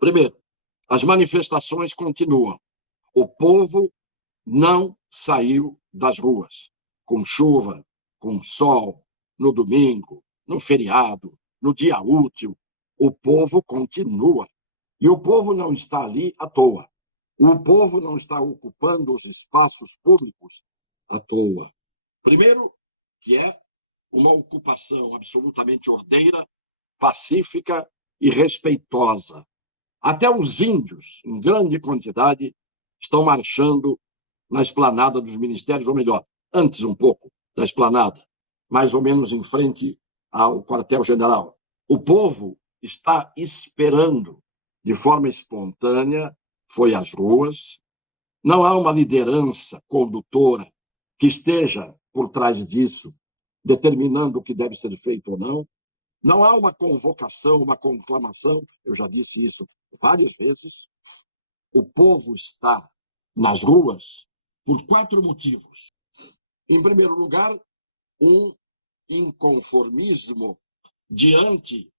Primeiro, as manifestações continuam. O povo não saiu das ruas, com chuva, com sol, no domingo, no feriado, no dia útil. O povo continua. E o povo não está ali à toa. O povo não está ocupando os espaços públicos à toa. Primeiro, que é uma ocupação absolutamente ordeira, pacífica e respeitosa. Até os índios, em grande quantidade, estão marchando na esplanada dos ministérios, ou melhor, antes um pouco da esplanada, mais ou menos em frente ao quartel-general. O povo está esperando, de forma espontânea, foi às ruas. Não há uma liderança condutora que esteja por trás disso, determinando o que deve ser feito ou não. Não há uma convocação, uma conclamação, eu já disse isso várias vezes. O povo está nas ruas por 4 motivos. Em primeiro lugar, um inconformismo diante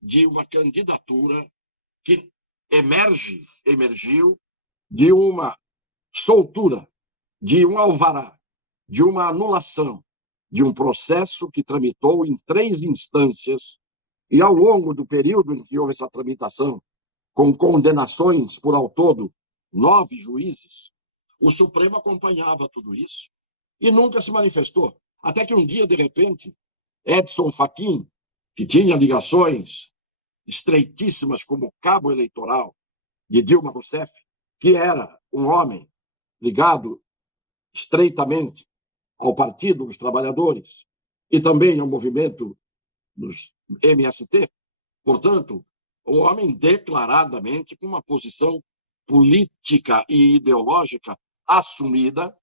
de uma candidatura que emergiu de uma soltura, de um alvará, de uma anulação, de um processo que tramitou em 3 instâncias e, ao longo do período em que houve essa tramitação, com condenações por ao todo 9 juízes, o Supremo acompanhava tudo isso e nunca se manifestou. Até que um dia, de repente, Edson Fachin, que tinha ligações estreitíssimas como cabo eleitoral de Dilma Rousseff, que era um homem ligado estreitamente ao Partido dos Trabalhadores e também ao movimento dos MST, portanto, um homem declaradamente com uma posição política e ideológica assumida,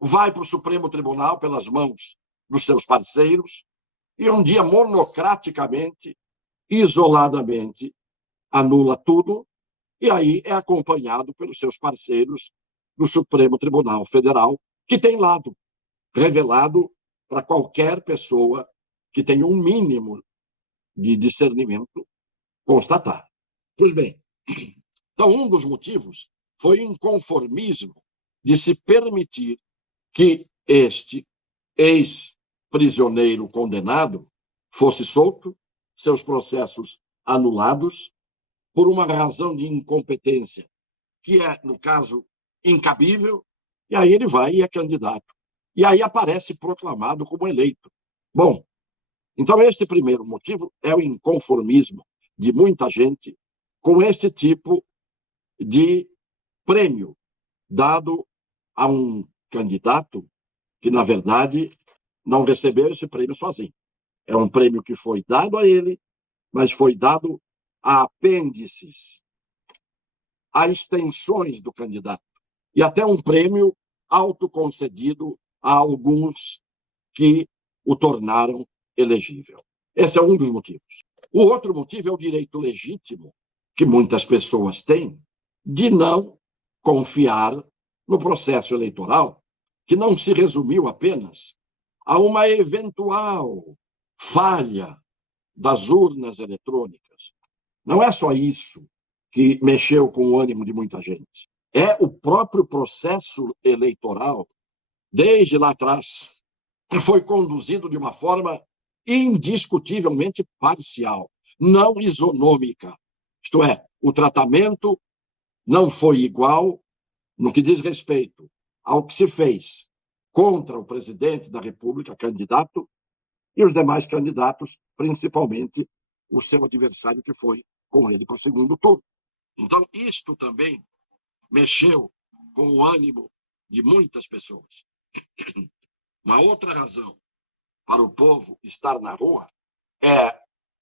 vai para o Supremo Tribunal pelas mãos dos seus parceiros e um dia monocraticamente, isoladamente, anula tudo e aí é acompanhado pelos seus parceiros do Supremo Tribunal Federal, que tem lado revelado para qualquer pessoa que tenha um mínimo de discernimento constatar. Pois bem, então um dos motivos foi o inconformismo de se permitir que este ex-prisioneiro condenado fosse solto, seus processos anulados, por uma razão de incompetência, que é, no caso, incabível, e aí ele vai e é candidato. E aí aparece proclamado como eleito. Bom, então esse primeiro motivo é o inconformismo de muita gente com esse tipo de prêmio dado a um candidato que, na verdade, não recebeu esse prêmio sozinho. É um prêmio que foi dado a ele, mas foi dado a apêndices, a extensões do candidato, e até um prêmio autoconcedido a alguns que o tornaram elegível. Esse é um dos motivos. O outro motivo é o direito legítimo que muitas pessoas têm de não confiar no processo eleitoral, que não se resumiu apenas a uma eventual falha das urnas eletrônicas. Não é só isso que mexeu com o ânimo de muita gente. É o próprio processo eleitoral, desde lá atrás, que foi conduzido de uma forma indiscutivelmente parcial, não isonômica. Isto é, o tratamento não foi igual no que diz respeito ao que se fez contra o presidente da República, candidato, e os demais candidatos, principalmente o seu adversário, que foi com ele para o segundo turno. Então, isto também mexeu com o ânimo de muitas pessoas. Uma outra razão para o povo estar na rua é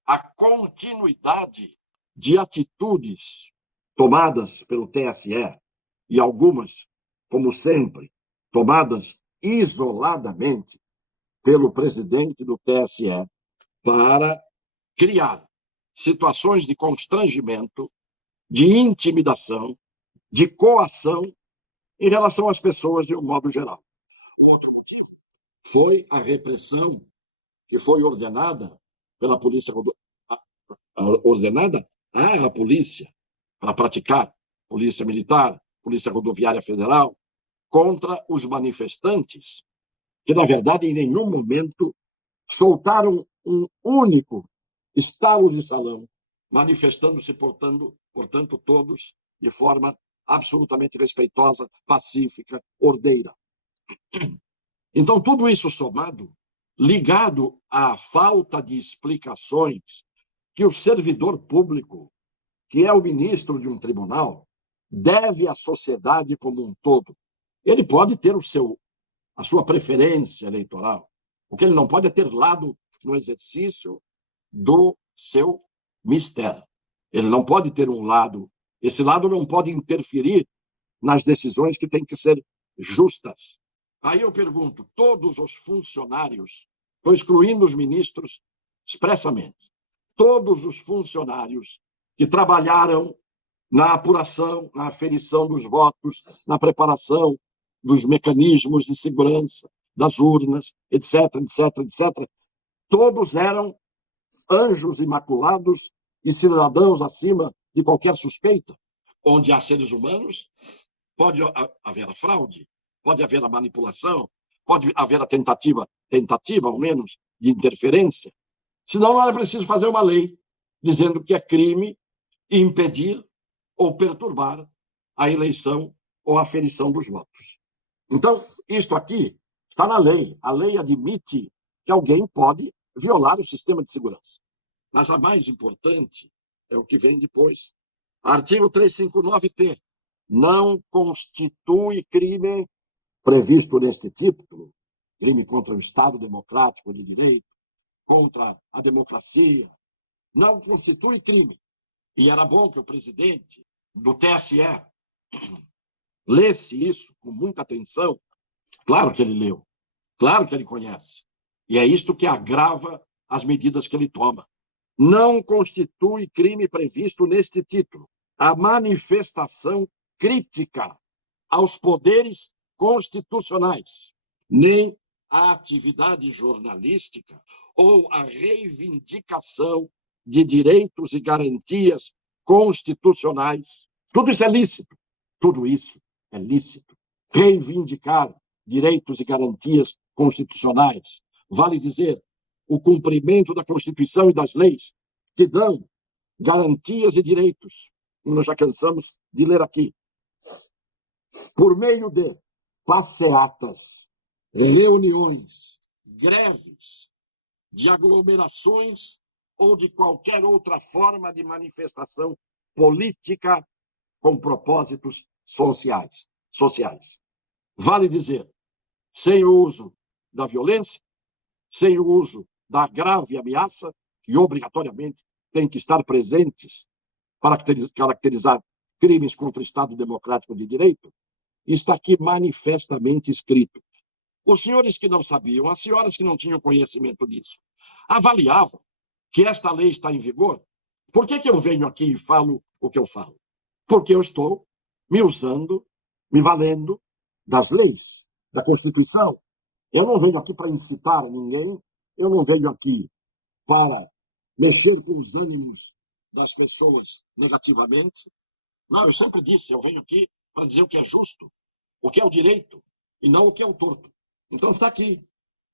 a continuidade de atitudes tomadas pelo TSE, e algumas, como sempre, tomadas isoladamente pelo presidente do TSE, para criar situações de constrangimento, de intimidação, de coação em relação às pessoas de um modo geral. Outro motivo foi a repressão que foi ordenada pela polícia, ordenada à polícia para praticar polícia militar, polícia rodoviária federal, contra os manifestantes, que, na verdade, em nenhum momento soltaram um único estalo de salão, manifestando-se, portanto, todos de forma absolutamente respeitosa, pacífica, ordeira. Então, tudo isso somado, ligado à falta de explicações que o servidor público, que é o ministro de um tribunal, deve à sociedade como um todo. Ele pode ter a sua preferência eleitoral. O que ele não pode é ter lado no exercício do seu mistério. Ele não pode ter um lado. Esse lado não pode interferir nas decisões que têm que ser justas. Aí eu pergunto, todos os funcionários, estou excluindo os ministros expressamente, todos os funcionários que trabalharam na apuração, na aferição dos votos, na preparação dos mecanismos de segurança, das urnas, etc., etc., etc., todos eram anjos imaculados e cidadãos acima de qualquer suspeita. Onde há seres humanos, pode haver a fraude, pode haver a manipulação, pode haver a tentativa ao menos, de interferência. Senão, não é preciso fazer uma lei dizendo que é crime impedir ou perturbar a eleição ou a aferição dos votos. Então, isto aqui está na lei. A lei admite que alguém pode violar o sistema de segurança. Mas a mais importante é o que vem depois. Artigo 359-T. Não constitui crime previsto neste título, crime contra o Estado Democrático de Direito, contra a democracia, não constitui crime. E era bom que o presidente do TSE lesse isso com muita atenção. Claro que ele leu, claro que ele conhece. E é isto que agrava as medidas que ele toma. Não constitui crime previsto neste título a manifestação crítica aos poderes constitucionais, nem a atividade jornalística ou a reivindicação de direitos e garantias constitucionais. Tudo isso é lícito. Tudo isso é lícito. Reivindicar direitos e garantias constitucionais. Vale dizer, o cumprimento da Constituição e das leis que dão garantias e direitos, como nós já cansamos de ler aqui, por meio de passeatas, reuniões, greves, de aglomerações ou de qualquer outra forma de manifestação política com propósitos sociais. Vale dizer, sem o uso da violência, sem o uso da grave ameaça, que obrigatoriamente tem que estar presentes para caracterizar crimes contra o Estado Democrático de Direito, está aqui manifestamente escrito. Os senhores que não sabiam, as senhoras que não tinham conhecimento disso, avaliavam que esta lei está em vigor. Por que eu venho aqui e falo o que eu falo? Porque eu estou me usando, me valendo das leis, da Constituição. Eu não venho aqui para incitar ninguém, eu não venho aqui para mexer com os ânimos das pessoas negativamente. Não, eu sempre disse, eu venho aqui para dizer o que é justo, o que é o direito, e não o que é o torto. Então está aqui.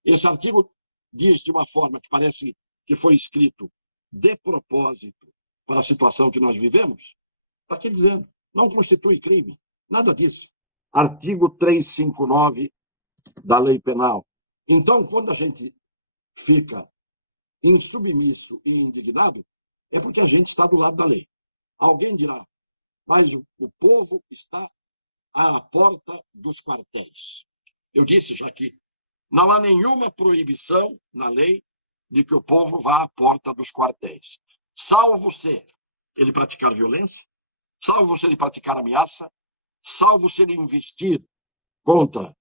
Esse artigo diz de uma forma que parece que foi escrito de propósito para a situação que nós vivemos. Está aqui dizendo, não constitui crime, nada disso. Artigo 359 da Lei Penal. Então, quando a gente fica insubmisso e indignado, é porque a gente está do lado da lei. Alguém dirá, mas o povo está à porta dos quartéis. Eu disse já que não há nenhuma proibição na lei de que o povo vá à porta dos quartéis. Salvo se ele praticar violência, salvo se ele praticar ameaça, salvo se ele investir contra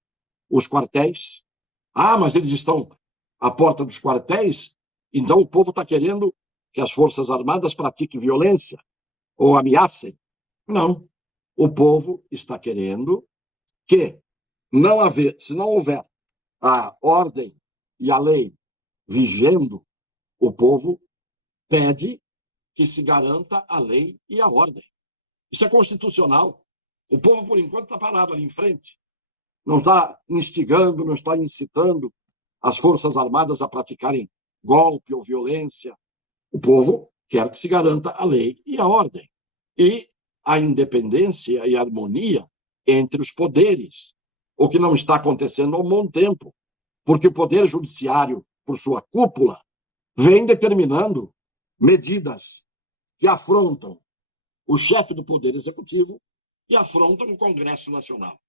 os quartéis. Ah, mas eles estão à porta dos quartéis, então o povo está querendo que as Forças Armadas pratiquem violência ou ameacem. Não. O povo está querendo que, se não houver a ordem e a lei vigendo, o povo pede que se garanta a lei e a ordem. Isso é constitucional. O povo, por enquanto, está parado ali em frente. Não está instigando, não está incitando as Forças Armadas a praticarem golpe ou violência. O povo quer que se garanta a lei e a ordem. E a independência e a harmonia entre os poderes, o que não está acontecendo há um bom tempo, porque o Poder Judiciário, por sua cúpula, vem determinando medidas que afrontam o chefe do Poder Executivo e afrontam o Congresso Nacional.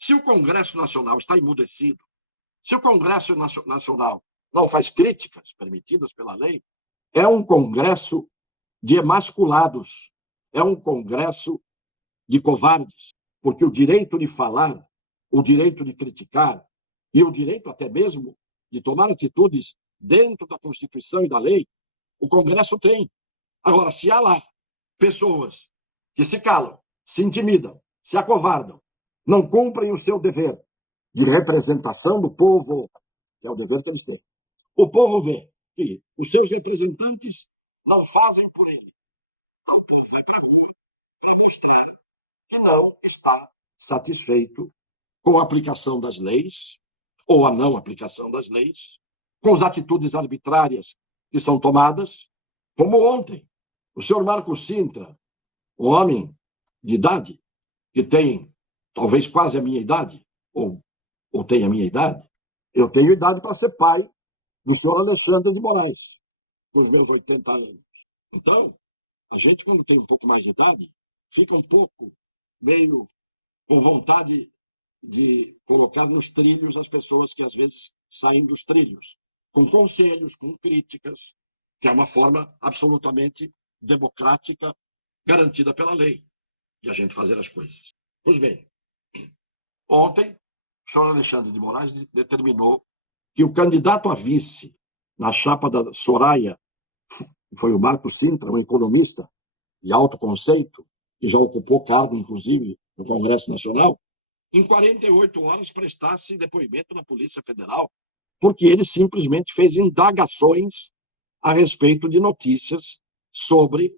Se o Congresso Nacional está emudecido, se o Congresso Nacional não faz críticas permitidas pela lei, é um Congresso de emasculados, é um Congresso de covardes, porque o direito de falar, o direito de criticar e o direito até mesmo de tomar atitudes dentro da Constituição e da lei, o Congresso tem. Agora, se há lá pessoas que se calam, se intimidam, se acovardam, não cumprem o seu dever de representação do povo, que é o dever que eles têm. O povo vê que os seus representantes não fazem por ele. Então, o povo vai para a rua para mostrar que não está satisfeito com a aplicação das leis, ou a não aplicação das leis, com as atitudes arbitrárias que são tomadas, como ontem. O senhor Marco Sintra, um homem de idade, que tem talvez quase a minha idade, ou tem a minha idade, eu tenho idade para ser pai do senhor Alexandre de Moraes, com os meus 80 anos. Então, a gente, quando tem um pouco mais de idade, fica um pouco meio com vontade de colocar nos trilhos as pessoas que às vezes saem dos trilhos, com conselhos, com críticas, que é uma forma absolutamente democrática, garantida pela lei, de a gente fazer as coisas. Pois bem, ontem, o senhor Alexandre de Moraes determinou que o candidato a vice na chapa da Soraya, foi o Marco Sintra, um economista de alto conceito, que já ocupou cargo, inclusive, no Congresso Nacional, em 48 horas prestasse depoimento na Polícia Federal, porque ele simplesmente fez indagações a respeito de notícias sobre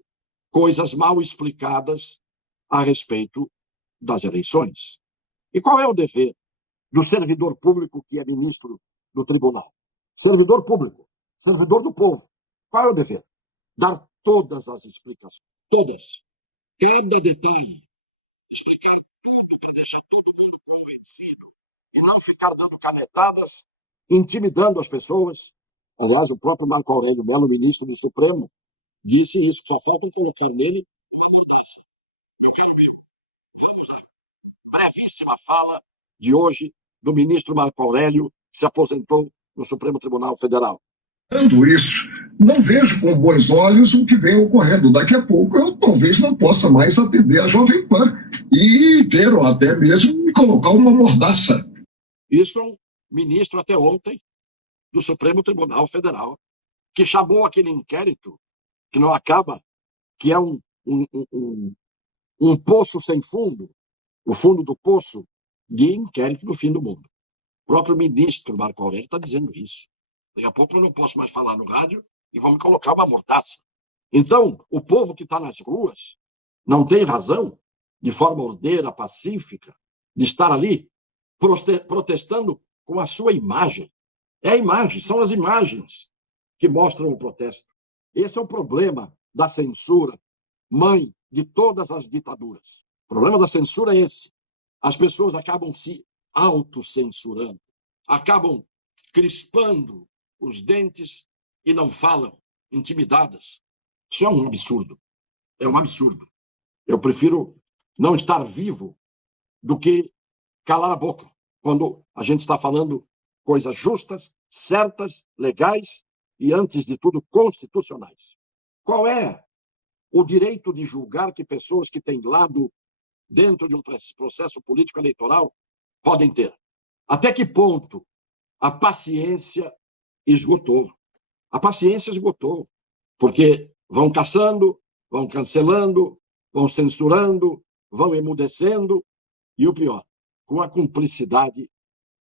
coisas mal explicadas a respeito das eleições. E qual é o dever do servidor público que é ministro do tribunal? Servidor público, servidor do povo. Qual é o dever? Dar todas as explicações, todas, cada detalhe, explicar tudo para deixar todo mundo convencido e não ficar dando canetadas, intimidando as pessoas. Aliás, o próprio Marco Aurélio Mello, ministro do Supremo, disse isso, só falta colocar nele uma mordaça. Meu caro meu, vamos lá. Brevíssima fala de hoje do ministro Marco Aurélio, que se aposentou no Supremo Tribunal Federal. Isso, não vejo com bons olhos o que vem ocorrendo. Daqui a pouco eu talvez não possa mais atender a Jovem Pan e ter ou até mesmo colocar uma mordaça. Isso é um ministro até ontem do Supremo Tribunal Federal, que chamou aquele inquérito que não acaba, que é um poço sem fundo, o fundo do poço de inquérito do fim do mundo. O próprio ministro Marco Aurélio está dizendo isso. Daqui a pouco eu não posso mais falar no rádio e vão me colocar uma mordaça. Então, o povo que está nas ruas não tem razão, de forma ordeira, pacífica, de estar ali protestando com a sua imagem. É a imagem, são as imagens que mostram o protesto. Esse é o problema da censura, mãe de todas as ditaduras. O problema da censura é esse. As pessoas acabam se autocensurando, acabam crispando os dentes e não falam, intimidadas. Isso é um absurdo. É um absurdo. Eu prefiro não estar vivo do que calar a boca quando a gente está falando coisas justas, certas, legais e, antes de tudo, constitucionais. Qual é o direito de julgar que pessoas que têm lado dentro de um processo político eleitoral podem ter? Até que ponto a paciência esgotou? A paciência esgotou, porque vão caçando, vão cancelando, vão censurando, vão emudecendo, e o pior, com a cumplicidade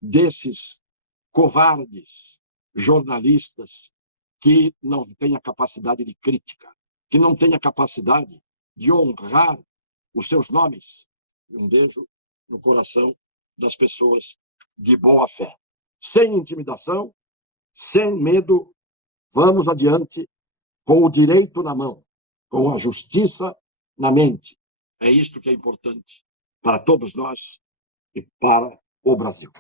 desses covardes jornalistas que não têm a capacidade de crítica, que não têm a capacidade de honrar os seus nomes. Um beijo no coração das pessoas de boa fé. Sem intimidação, sem medo, vamos adiante com o direito na mão, com a justiça na mente. É isto que é importante para todos nós e para o Brasil.